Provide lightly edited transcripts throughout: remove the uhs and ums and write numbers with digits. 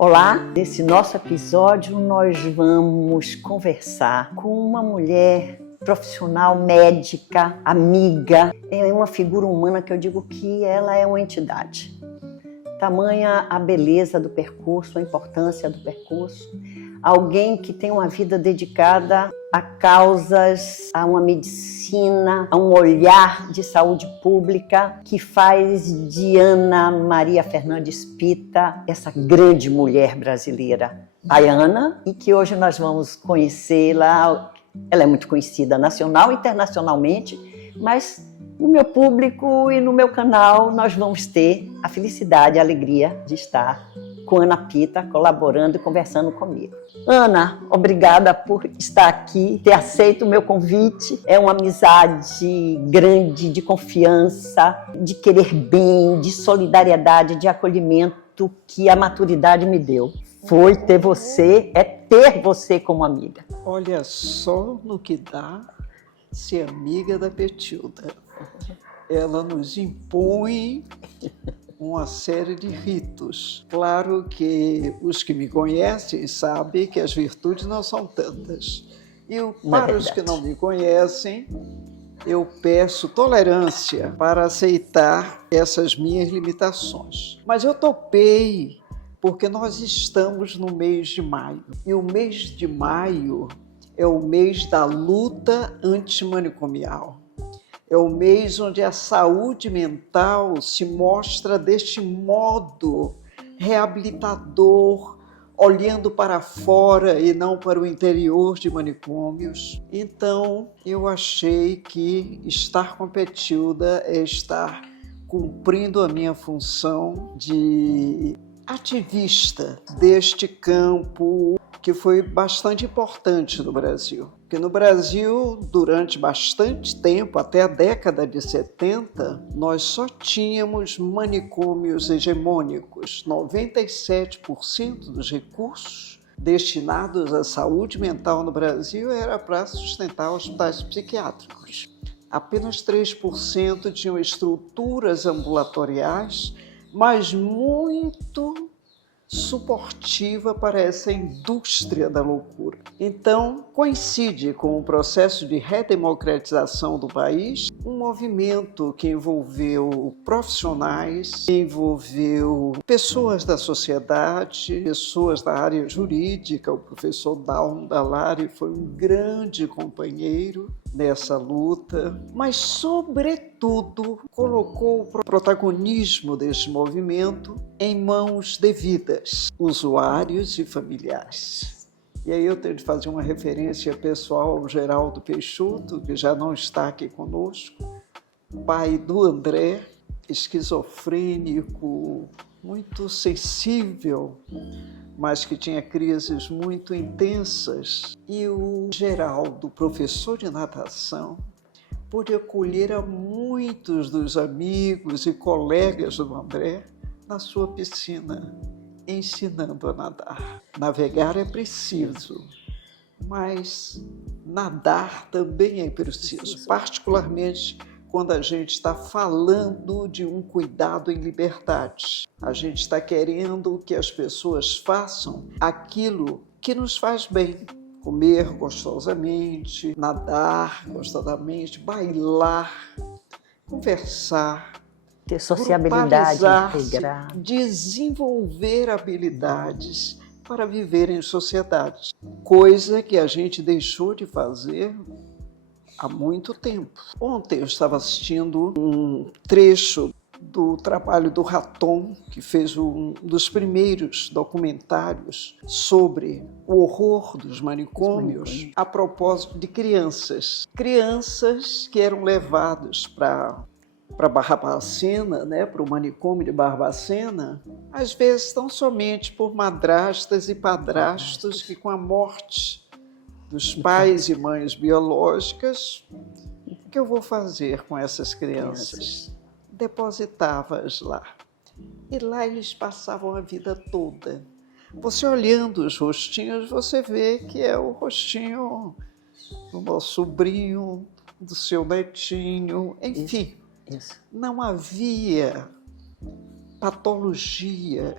Olá, nesse nosso episódio nós vamos conversar com uma mulher profissional, médica, amiga. É uma figura humana que eu digo que ela é uma entidade. Tamanha a beleza do percurso, a importância do percurso. Alguém que tem uma vida dedicada a causas, a uma medicina, a um olhar de saúde pública, que faz de Ana Maria Fernandes Pita essa grande mulher brasileira, a Ana, e que hoje nós vamos conhecê-la. Ela é muito conhecida nacional e internacionalmente, mas no meu público e no meu canal nós vamos ter a felicidade e a alegria de estar com Ana Pita colaborando e conversando comigo. Ana, obrigada por estar aqui, ter aceito o meu convite. É uma amizade grande, de confiança, de querer bem, de solidariedade, de acolhimento que a maturidade me deu. Foi ter você, é ter você como amiga. Olha só no que dá ser amiga da Petilda. Ela nos impõe uma série de ritos. Claro que os que me conhecem sabem que as virtudes não são tantas. E para os que não me conhecem, eu peço tolerância para aceitar essas minhas limitações. Mas eu topei porque nós estamos no mês de maio. E o mês de maio é o mês da luta antimanicomial. É o mês onde a saúde mental se mostra deste modo reabilitador, olhando para fora e não para o interior de manicômios. Então, eu achei que estar com a Petilda é estar cumprindo a minha função de ativista deste campo que foi bastante importante no Brasil. Porque no Brasil, durante bastante tempo, até a década de 70, nós só tínhamos manicômios hegemônicos. 97% dos recursos destinados à saúde mental no Brasil era para sustentar hospitais psiquiátricos. Apenas 3% tinham estruturas ambulatoriais, mas muito suportiva para essa indústria da loucura. Então, coincide com o processo de redemocratização do país, um movimento que envolveu profissionais, que envolveu pessoas da sociedade, pessoas da área jurídica. O professor Dalmo Dallari foi um grande companheiro nessa luta, mas, sobretudo, colocou o protagonismo deste movimento em mãos devidas, usuários e familiares. E aí eu tenho de fazer uma referência pessoal ao Geraldo Peixoto, que já não está aqui conosco, pai do André, esquizofrênico, muito sensível, mas que tinha crises muito intensas. E o Geraldo, professor de natação, pôde acolher a muitos dos amigos e colegas do André na sua piscina, ensinando a nadar. Navegar é preciso, mas nadar também é preciso, particularmente quando a gente está falando de um cuidado em liberdade. A gente está querendo que as pessoas façam aquilo que nos faz bem. Comer gostosamente, nadar gostosamente, bailar, conversar, ter sociabilidade, integrar, desenvolver habilidades para viver em sociedade. Coisa que a gente deixou de fazer há muito tempo. Ontem eu estava assistindo um trecho do trabalho do Raton, que fez um dos primeiros documentários sobre o horror dos manicômios, a propósito de crianças. Crianças que eram levadas para Barbacena, para o manicômio de Barbacena, às vezes tão somente por madrastas e padrastos que, com a morte dos pais e mães biológicas, o que eu vou fazer com essas crianças? Depositava-as lá. E lá eles passavam a vida toda. Você olhando os rostinhos, você vê que é o rostinho do nosso sobrinho, do seu netinho, enfim. Isso. Não havia patologia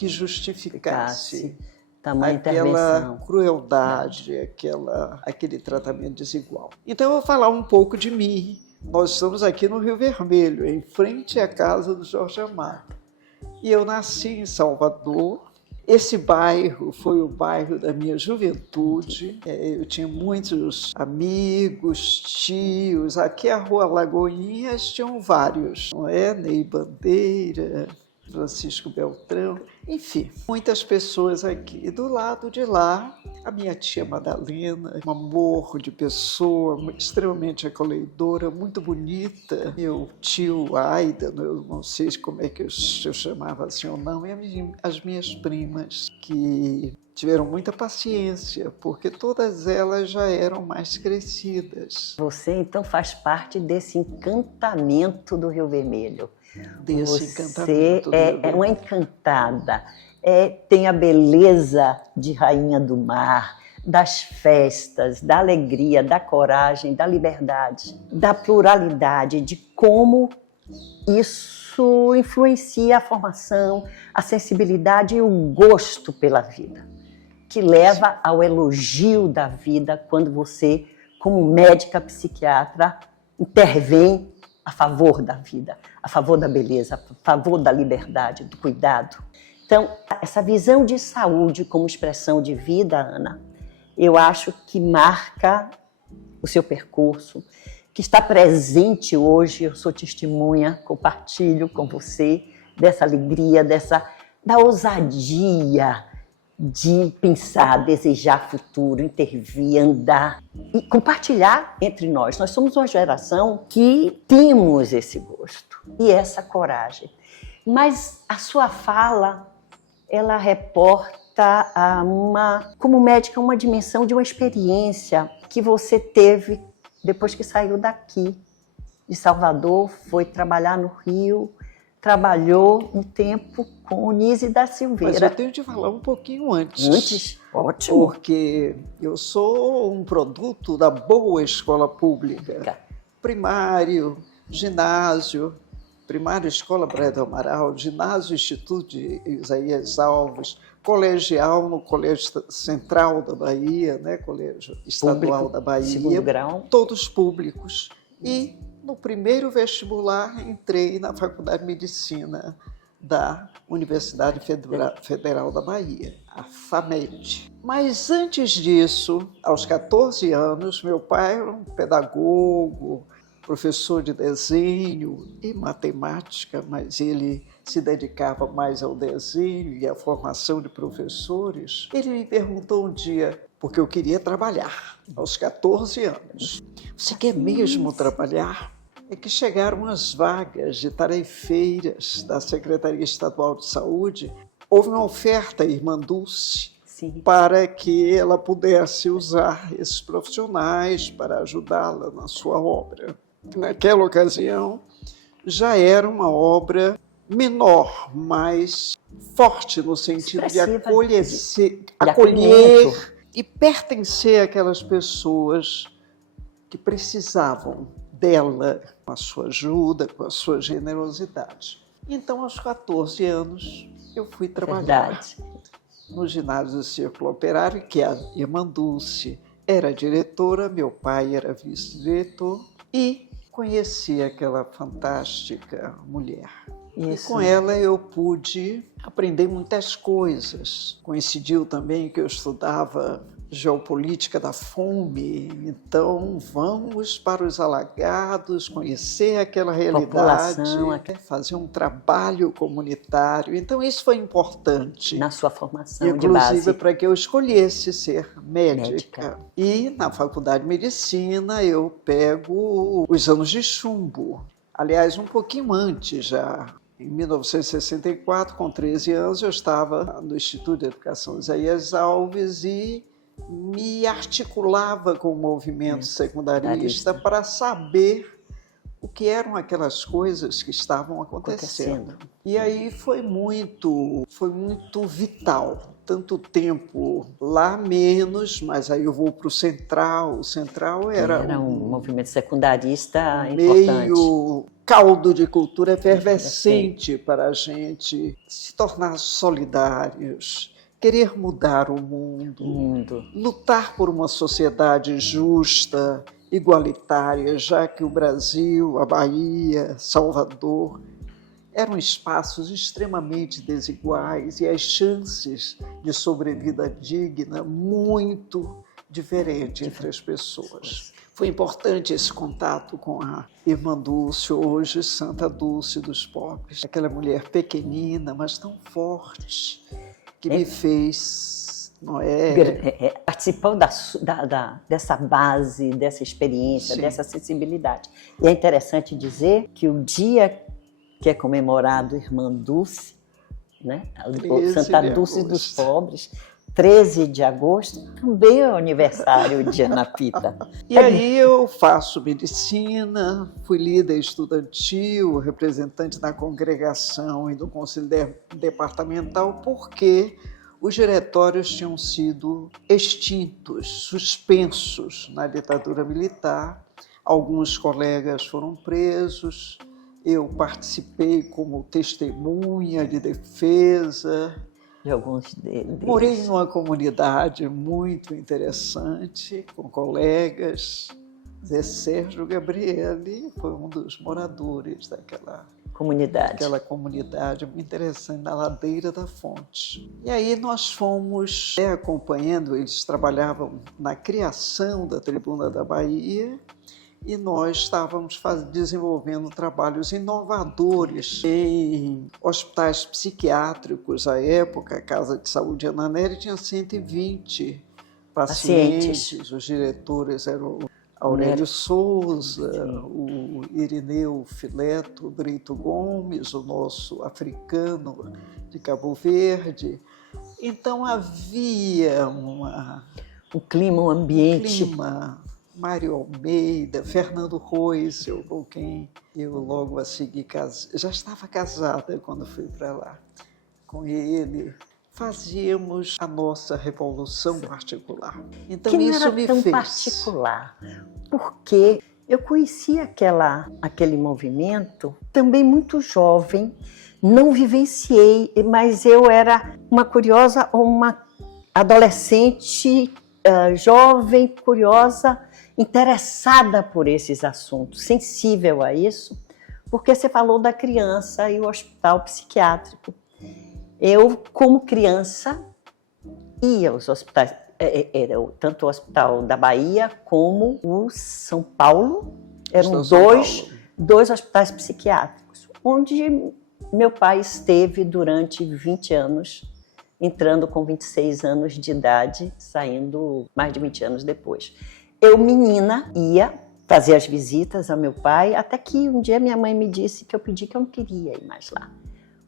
que justificasse tamanha aquela intervenção. crueldade, aquele tratamento desigual. Então, eu vou falar um pouco de mim. Nós estamos aqui no Rio Vermelho, em frente à casa do Jorge Amado. E eu nasci em Salvador. Esse bairro foi o bairro da minha juventude. Eu tinha muitos amigos, tios. Aqui a Rua Lagoinhas tinham vários, não é? Ney Bandeira, Francisco Beltrão, enfim, muitas pessoas aqui. E do lado de lá, a minha tia Madalena, um amor de pessoa, extremamente acolhedora, muito bonita. Meu tio Aida, eu não sei como é que eu chamava assim ou não, e as minhas primas, que tiveram muita paciência, porque todas elas já eram mais crescidas. Você, então, faz parte desse encantamento do Rio Vermelho. Desse Você encantamento. é uma encantada, tem a beleza de rainha do mar, das festas, da alegria, da coragem, da liberdade, da pluralidade, de como isso influencia a formação, a sensibilidade e o gosto pela vida, que leva ao elogio da vida quando você, como médica psiquiatra, intervém a favor da vida, a favor da beleza, a favor da liberdade, do cuidado. Então, essa visão de saúde como expressão de vida, Ana, eu acho que marca o seu percurso, que está presente hoje. Eu sou testemunha, compartilho com você dessa alegria, da ousadia de pensar, desejar futuro, intervir, andar e compartilhar entre nós. Nós somos uma geração que temos esse gosto e essa coragem. Mas a sua fala, ela reporta como médica, uma dimensão de uma experiência que você teve depois que saiu daqui, de Salvador, foi trabalhar no Rio, trabalhou um tempo com o Nise da Silveira. Mas eu tenho de falar um pouquinho antes. Antes? Ótimo. Porque eu sou um produto da boa escola pública. Primário, ginásio, primário Escola Breia do Amaral, ginásio Instituto de Isaías Alves, colegial no Colégio Central da Bahia, né? Colégio Estadual da Bahia. Segundo grau. Todos públicos. E no primeiro vestibular entrei na Faculdade de Medicina da Universidade Federal da Bahia, a FAMED. Mas antes disso, aos 14 anos, meu pai era um pedagogo, professor de desenho e matemática, mas ele se dedicava mais ao desenho e à formação de professores. Ele me perguntou um dia, porque eu queria trabalhar, aos 14 anos. Você quer mesmo trabalhar? É que chegaram as vagas de tarefeiras da Secretaria Estadual de Saúde. Houve uma oferta, Irmã Dulce, para que ela pudesse usar esses profissionais para ajudá-la na sua obra. Naquela ocasião, já era uma obra menor, mas forte no sentido de acolher e pertencer àquelas pessoas que precisavam dela, com a sua ajuda, com a sua generosidade. Então, aos 14 anos, eu fui trabalhar no ginásio do Círculo Operário, que a Irmã Dulce era diretora, meu pai era vice-diretor, e conheci aquela fantástica mulher. Isso. E com ela eu pude aprender muitas coisas. Coincidiu também que eu estudava geopolítica da fome, então vamos para os alagados, conhecer aquela realidade, fazer um trabalho comunitário. Então isso foi importante. Na sua formação de base. Inclusive para que eu escolhesse ser médica. E na Faculdade de Medicina eu pego os anos de chumbo. Aliás, um pouquinho antes já. Em 1964, com 13 anos, eu estava no Instituto de Educação Isaías Alves e me articulava com o movimento secundarista para saber o que eram aquelas coisas que estavam acontecendo. E aí foi muito vital. Tanto tempo lá menos, mas aí eu vou para o Central. O Central era um movimento secundarista meio importante. caldo de cultura efervescente para a gente se tornar solidários, querer mudar o mundo, lutar por uma sociedade justa, igualitária, já que o Brasil, a Bahia, Salvador eram espaços extremamente desiguais e as chances de sobrevida digna muito diferentes entre as pessoas. Foi importante esse contato com a irmã Dulce, hoje Santa Dulce dos Pobres. Aquela mulher pequenina, mas tão forte, que me fez, não é? Participou dessa base, dessa experiência, Sim. dessa acessibilidade. E é interessante dizer que o dia que é comemorado Irmã Dulce, né? Santa Dulce dos Pobres, 13 de agosto, também é o aniversário de Ana Pita. E aí eu faço medicina, fui líder estudantil, representante da congregação e do conselho departamental, porque os diretórios tinham sido extintos, suspensos na ditadura militar. Alguns colegas foram presos, eu participei como testemunha de defesa. De alguns deles. Morei numa comunidade muito interessante, com colegas. Zé Sérgio Gabriele foi um dos moradores daquela comunidade muito interessante, na Ladeira da Fonte. E aí nós fomos acompanhando, eles trabalhavam na criação da Tribuna da Bahia, e nós estávamos desenvolvendo trabalhos inovadores em hospitais psiquiátricos. À época, a Casa de Saúde Ana Nery tinha 120 pacientes. Os diretores eram o Aurélio Souza, o Irineu Fileto Brito Gomes, o nosso africano de Cabo Verde. Então havia um clima, um ambiente. Mário Almeida, Fernando Roisel, com quem eu logo a seguir já estava casada quando fui para lá. Com ele fazíamos a nossa revolução particular. Então que isso não era me tão fez particular, porque eu conheci aquele movimento também muito jovem, não vivenciei, mas eu era uma curiosa, uma adolescente jovem, curiosa, interessada por esses assuntos, sensível a isso, porque você falou da criança e o hospital psiquiátrico. Eu, como criança, ia aos hospitais, tanto o Hospital da Bahia como o São Paulo, eram dois hospitais psiquiátricos, onde meu pai esteve durante 20 anos, entrando com 26 anos de idade, saindo mais de 20 anos depois. Eu, menina, ia fazer as visitas ao meu pai, até que um dia minha mãe me disse que eu não queria ir mais lá,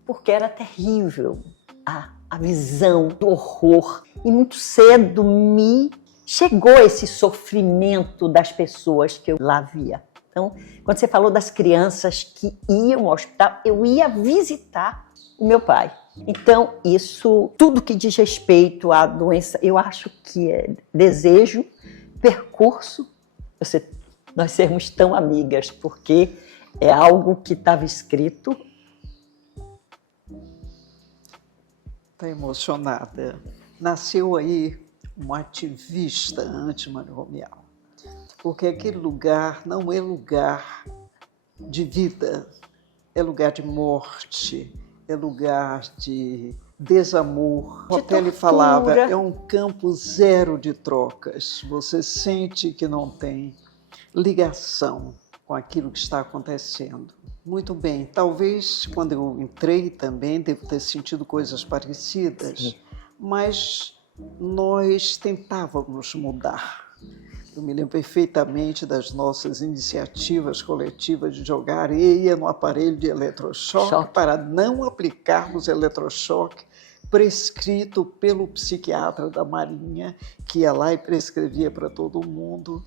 porque era terrível a visão do horror. E muito cedo me chegou esse sofrimento das pessoas que eu lá via. Então, quando você falou das crianças que iam ao hospital, eu ia visitar o meu pai. Então, isso, tudo que diz respeito à doença, eu acho que é desejo, percurso, nós sermos tão amigas, porque é algo que estava escrito. Está emocionada. Nasceu aí um ativista antimanicomial, porque aquele lugar não é lugar de vida, é lugar de morte, é lugar de desamor. O Rotelli falava, é um campo zero de trocas. Você sente que não tem ligação com aquilo que está acontecendo. Muito bem, talvez quando eu entrei também devo ter sentido coisas parecidas, sim, mas nós tentávamos mudar. Eu me lembro perfeitamente das nossas iniciativas coletivas de jogar areia no aparelho de eletrochoque para não aplicarmos eletrochoque prescrito pelo psiquiatra da Marinha, que ia lá e prescrevia para todo mundo.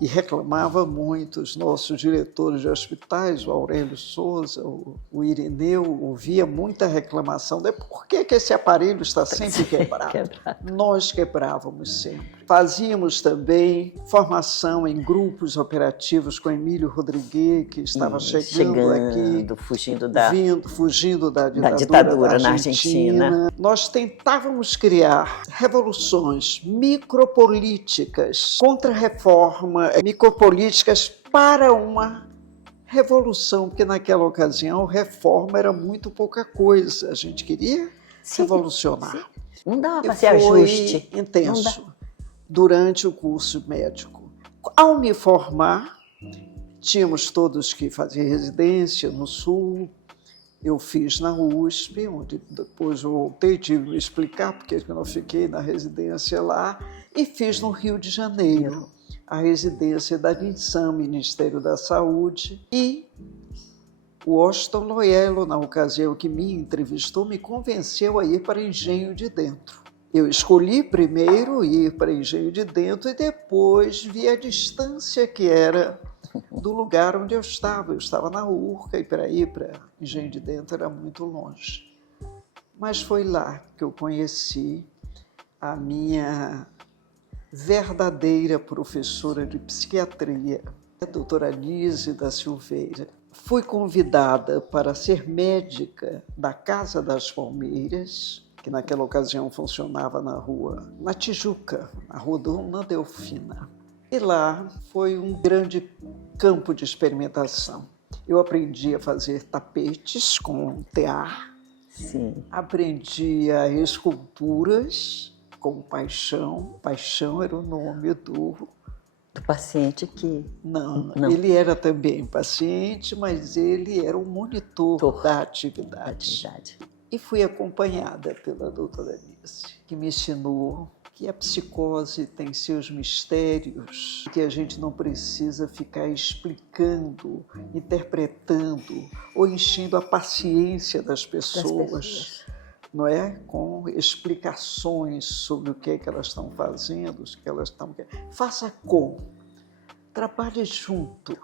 e reclamava muito. Os nossos diretores de hospitais, o Aurélio Souza, o Irineu, ouvia muita reclamação de por que esse aparelho está sempre quebrado. Nós quebrávamos sempre. Fazíamos também formação em grupos operativos com Emílio Rodrigues, que estava chegando aqui, fugindo da ditadura na Argentina. Nós tentávamos criar revoluções micropolíticas, contra-reforma, micropolíticas para uma revolução, porque naquela ocasião reforma era muito pouca coisa. A gente queria revolucionar. Sim. Não dava para ser ajuste. Foi intenso durante o curso médico. Ao me formar, tínhamos todos que fazer residência no Sul. Eu fiz na USP, onde depois eu voltei e tive que me explicar porque eu não fiquei na residência lá, e fiz no Rio de Janeiro, a residência da NINSAM, Ministério da Saúde, e o Washington Loiello, na ocasião que me entrevistou, me convenceu a ir para Engenho de Dentro. Eu escolhi primeiro ir para Engenho de Dentro e depois vi a distância que era do lugar onde eu estava. Eu estava na Urca e para ir para Engenho de Dentro era muito longe. Mas foi lá que eu conheci a minha verdadeira professora de psiquiatria, a doutora Nise da Silveira. Fui convidada para ser médica da Casa das Palmeiras, que naquela ocasião funcionava na Tijuca, na Rua Dona Delfina. E lá foi um grande campo de experimentação. Eu aprendi a fazer tapetes com tear, aprendi a esculturas com paixão. Paixão era o nome do paciente que... Não, ele era também paciente, mas ele era o monitor da atividade. E fui acompanhada pela doutora Nise, que me ensinou que a psicose tem seus mistérios, que a gente não precisa ficar explicando, interpretando ou enchendo a paciência das pessoas, não é? Com explicações sobre o que é que elas estão fazendo, o que elas estão... Faça trabalhe junto,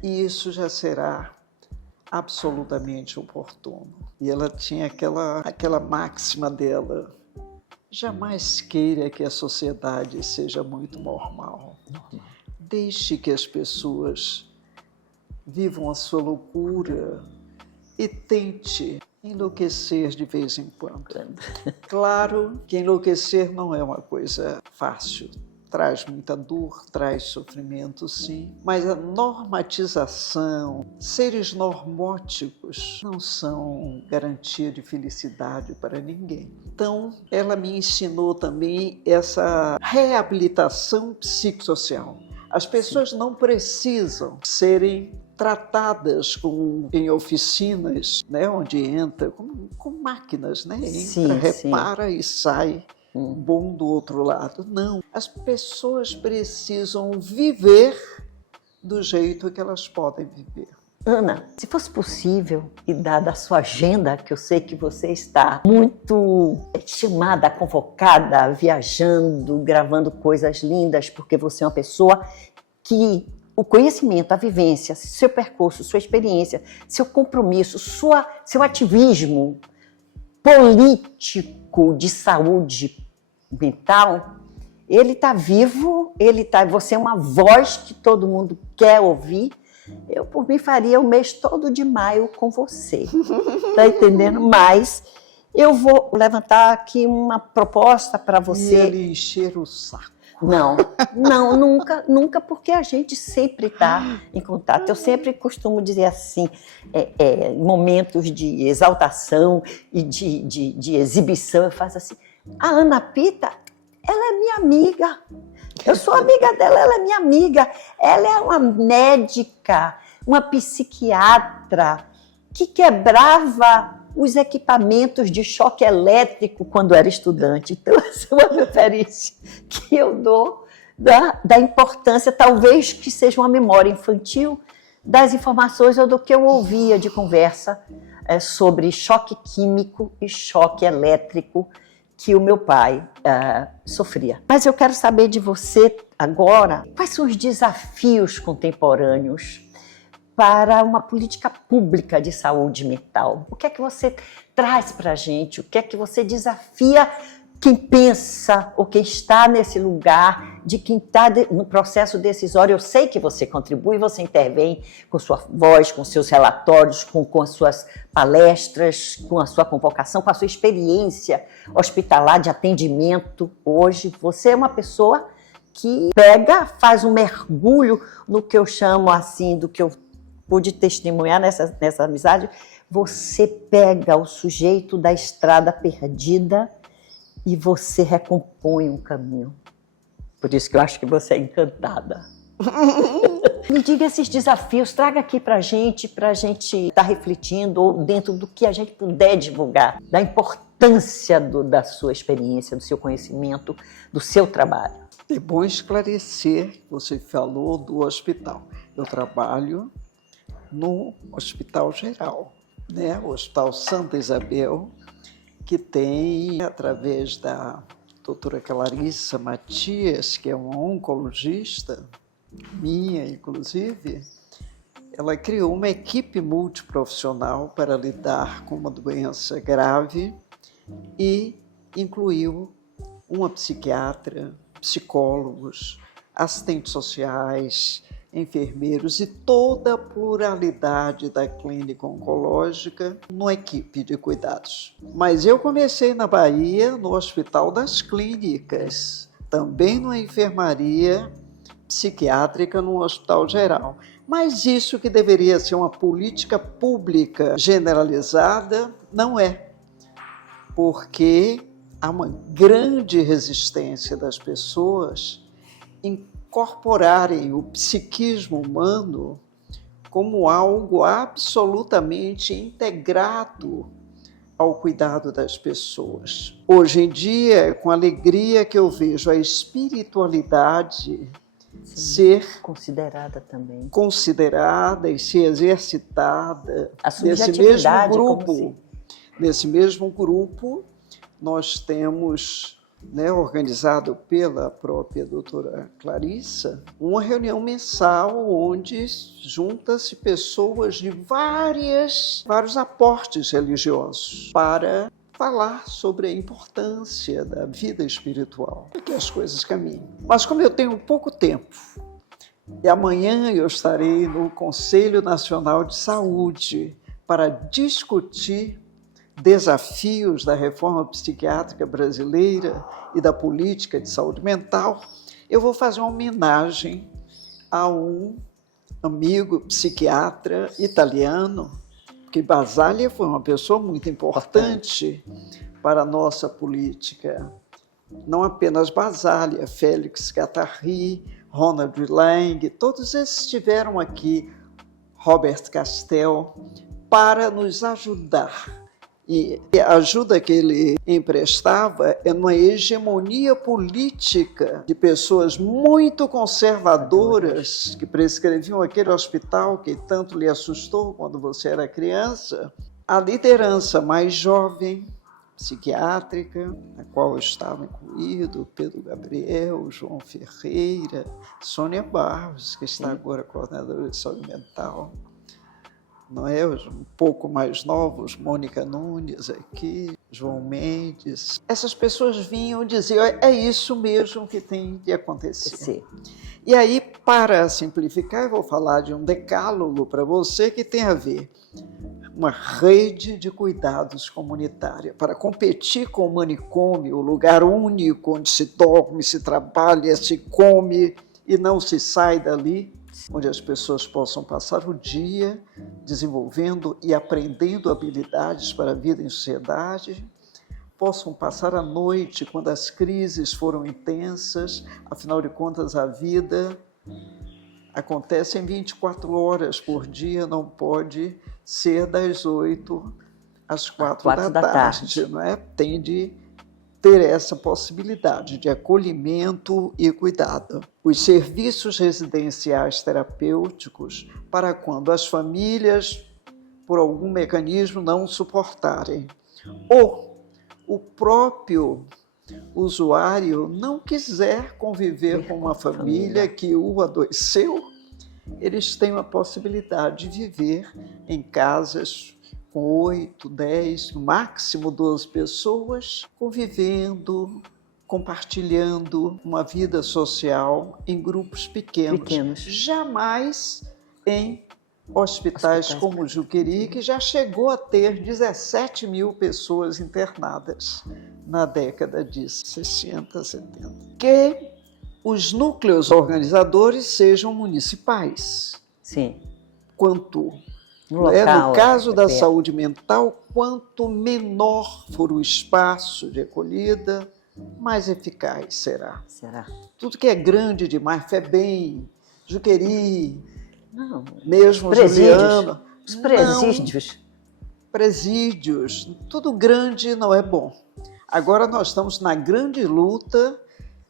e isso já será absolutamente oportuno. E ela tinha aquela máxima dela: jamais queira que a sociedade seja muito normal. Deixe que as pessoas vivam a sua loucura e tente enlouquecer de vez em quando. Claro que enlouquecer não é uma coisa fácil. Traz muita dor, traz sofrimento, sim. Mas a normatização, seres normóticos, não são garantia de felicidade para ninguém. Então, ela me ensinou também essa reabilitação psicossocial. As pessoas não precisam serem tratadas em oficinas, né, onde entra, com máquinas, né? Entra, repara e sai. Bom do outro lado. Não. As pessoas precisam viver do jeito que elas podem viver. Ana, se fosse possível, e dada a sua agenda, que eu sei que você está muito chamada, convocada, viajando, gravando coisas lindas, porque você é uma pessoa que o conhecimento, a vivência, seu percurso, sua experiência, seu compromisso, seu ativismo político de saúde mental, ele está vivo, você é uma voz que todo mundo quer ouvir. Eu, por mim, faria o mês todo de maio com você, tá entendendo? Mas eu vou levantar aqui uma proposta para você. E ele encher o saco. Não, nunca, porque a gente sempre está em contato. Eu sempre costumo dizer assim, em momentos de exaltação e de exibição, eu faço assim: a Ana Pita, ela é minha amiga. Eu sou amiga dela, ela é minha amiga. Ela é uma médica, uma psiquiatra que quebrava os equipamentos de choque elétrico quando era estudante. Então, essa é uma referência que eu dou da importância, talvez que seja uma memória infantil, das informações ou do que eu ouvia de conversa sobre choque químico e choque elétrico que o meu pai sofria. Mas eu quero saber de você, agora, quais são os desafios contemporâneos para uma política pública de saúde mental? O que é que você traz para a gente? O que é que você desafia quem pensa ou quem está nesse lugar, de quem está no processo decisório? Eu sei que você contribui, você intervém com sua voz, com seus relatórios, com as suas palestras, com a sua convocação, com a sua experiência hospitalar de atendimento. Hoje, você é uma pessoa que faz um mergulho no que eu chamo assim, do que eu pude testemunhar nessa amizade. Você pega o sujeito da estrada perdida e você recompõe um caminho. Por isso que eu acho que você é encantada. Me diga esses desafios, traga aqui pra gente estar refletindo, ou dentro do que a gente puder divulgar, da importância da sua experiência, do seu conhecimento, do seu trabalho. É bom esclarecer, você falou do hospital. Eu trabalho no Hospital Geral, né? O Hospital Santa Isabel, que tem, através da doutora Clarissa Matias, que é uma oncologista, minha inclusive, ela criou uma equipe multiprofissional para lidar com uma doença grave e incluiu uma psiquiatra, psicólogos, assistentes sociais, enfermeiros e toda a pluralidade da clínica oncológica numa equipe de cuidados. Mas eu comecei na Bahia, no Hospital das Clínicas, também numa enfermaria psiquiátrica no Hospital Geral. Mas isso que deveria ser uma política pública generalizada, não é. Porque há uma grande resistência das pessoas em incorporarem o psiquismo humano como algo absolutamente integrado ao cuidado das pessoas. Hoje em dia, com alegria que eu vejo a espiritualidade ser considerada também, considerada e ser exercitada nesse mesmo grupo, nós temos, organizado pela própria doutora Clarissa, uma reunião mensal onde junta-se pessoas de vários aportes religiosos para falar sobre a importância da vida espiritual, para que as coisas caminhem. Mas como eu tenho pouco tempo, e amanhã eu estarei no Conselho Nacional de Saúde para discutir desafios da reforma psiquiátrica brasileira e da política de saúde mental, eu vou fazer uma homenagem a um amigo psiquiatra italiano, porque Basaglia foi uma pessoa muito importante para a nossa política. Não apenas Basaglia, Félix Guattari, Ronald Lang, todos esses estiveram aqui, Robert Castell, para nos ajudar. E a ajuda que ele emprestava é uma hegemonia política de pessoas muito conservadoras que prescreviam aquele hospital que tanto lhe assustou quando você era criança. A liderança mais jovem, psiquiátrica, na qual eu estava incluído, Pedro Gabriel, João Ferreira, Sônia Barros, que está agora coordenadora de saúde mental, não é? Um pouco mais novos, Mônica Nunes aqui, João Mendes. Essas pessoas vinham dizer, é isso mesmo que tem de acontecer. Sim. E aí, para simplificar, eu vou falar de um decálogo para você que tem a ver uma rede de cuidados comunitária para competir com o manicômio, o lugar único onde se dorme, se trabalha, se come e não se sai dali, onde as pessoas possam passar o dia desenvolvendo e aprendendo habilidades para a vida em sociedade, possam passar a noite quando as crises foram intensas, afinal de contas a vida acontece em 24 horas por dia, não pode ser das 8 às 4 da tarde, não é? Tem de ter essa possibilidade de acolhimento e cuidado. Os serviços residenciais terapêuticos para quando as famílias, por algum mecanismo, não suportarem. Ou o próprio o usuário não quiser conviver com uma família que o adoeceu, eles têm a possibilidade de viver em casas com 8, 10, no máximo 12 pessoas, convivendo, compartilhando uma vida social em grupos pequenos. Jamais em hospitais como o Juqueri, que já chegou a ter 17 mil pessoas internadas na década de 60, 70. Que os núcleos organizadores sejam municipais. Sim. Quanto no caso da saúde mental, quanto menor for o espaço de acolhida, mais eficaz será. Tudo que é grande demais, FEBEM, Juqueri, não, mesmo Juliana. Os presídios. Presídios, tudo grande não é bom. Agora nós estamos na grande luta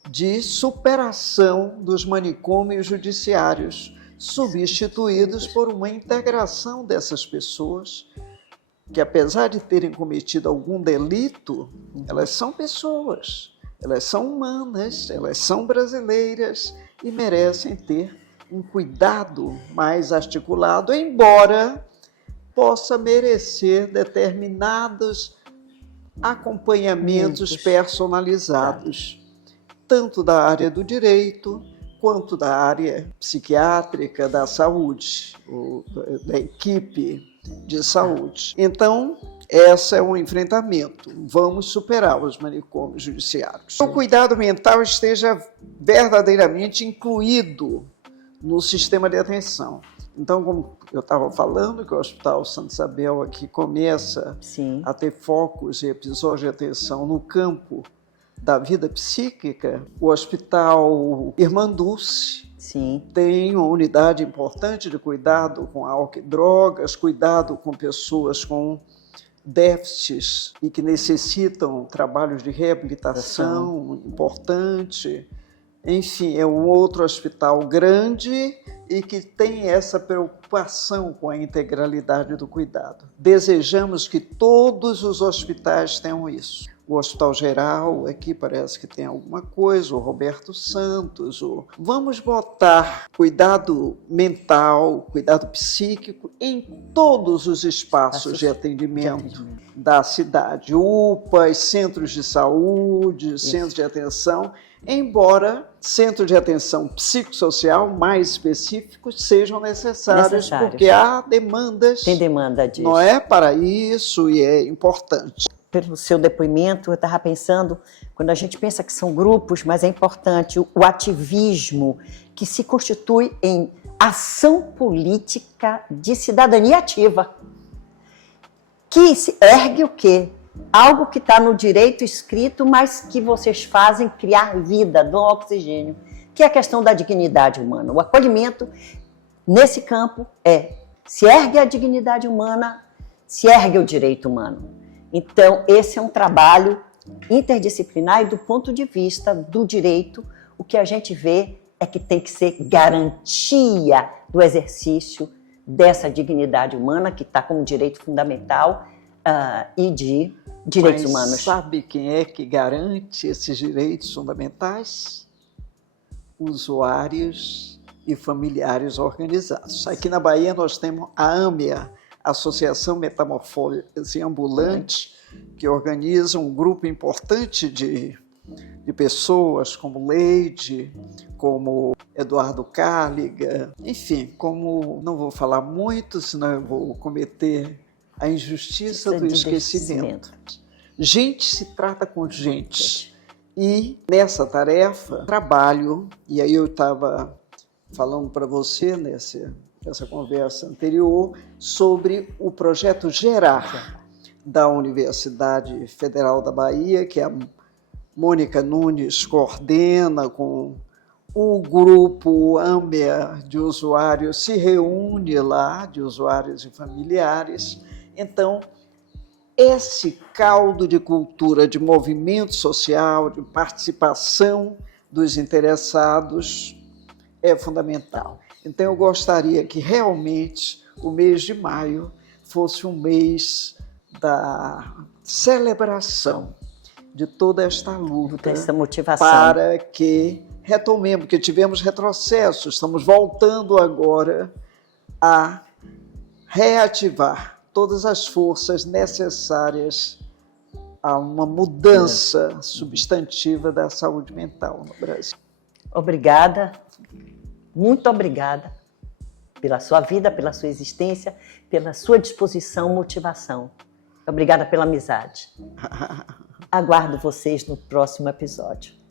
de superação dos manicômios judiciários, substituídos por uma integração dessas pessoas, que apesar de terem cometido algum delito, elas são pessoas, elas são humanas, elas são brasileiras e merecem ter um cuidado mais articulado, embora possa merecer determinados acompanhamentos personalizados, tanto da área do direito, quanto da área psiquiátrica, da saúde, da equipe de saúde. Então, esse é um enfrentamento. Vamos superar os manicômios judiciários. O cuidado mental esteja verdadeiramente incluído no sistema de atenção. Então, como eu estava falando, que o Hospital Santa Isabel aqui começa a ter focos e episódios de atenção no campo da vida psíquica, o Hospital Irmã Dulce tem uma unidade importante de cuidado com álcool e drogas, cuidado com pessoas com déficits e que necessitam trabalhos de reabilitação importante. Enfim, é um outro hospital grande e que tem essa preocupação com a integralidade do cuidado. Desejamos que todos os hospitais tenham isso. O Hospital Geral aqui parece que tem alguma coisa, o Roberto Santos. Vamos botar cuidado mental, cuidado psíquico em todos os espaços de atendimento da cidade. UPAs, centros de saúde, centros de atenção, embora centros de atenção psicossocial mais específicos sejam necessários, porque há demandas. Tem demanda disso. Não é para isso e é importante. Pelo seu depoimento, eu estava pensando, quando a gente pensa que são grupos, mas é importante o ativismo que se constitui em ação política de cidadania ativa, que se ergue o quê? Algo que está no direito escrito, mas que vocês fazem criar vida, dão oxigênio, que é a questão da dignidade humana. O acolhimento, nesse campo, se ergue a dignidade humana, se ergue o direito humano. Então, esse é um trabalho interdisciplinar e do ponto de vista do direito, o que a gente vê é que tem que ser garantia do exercício dessa dignidade humana, que está como direito fundamental e de direitos humanos. Sabe quem é que garante esses direitos fundamentais? Usuários e familiares organizados. Aqui na Bahia nós temos a AMEA, Associação Metamorfose Ambulante, que organiza um grupo importante de pessoas como Leide, como Eduardo Cárliga, enfim, como não vou falar muito, senão eu vou cometer a injustiça do esquecimento. Gente se trata com gente. E nessa tarefa, trabalho, e aí eu estava falando para você nessa conversa anterior, sobre o projeto Gerar da Universidade Federal da Bahia, que a Mônica Nunes coordena com o grupo AMEA de usuários, se reúne lá, de usuários e familiares. Então, esse caldo de cultura, de movimento social, de participação dos interessados é fundamental. Então, eu gostaria que realmente o mês de maio fosse um mês da celebração de toda esta luta, Essa motivação. para que retomemos, porque tivemos retrocessos, estamos voltando agora a reativar todas as forças necessárias a uma mudança substantiva da saúde mental no Brasil. Obrigada, muito obrigada pela sua vida, pela sua existência, pela sua disposição, motivação. Obrigada pela amizade. Aguardo vocês no próximo episódio.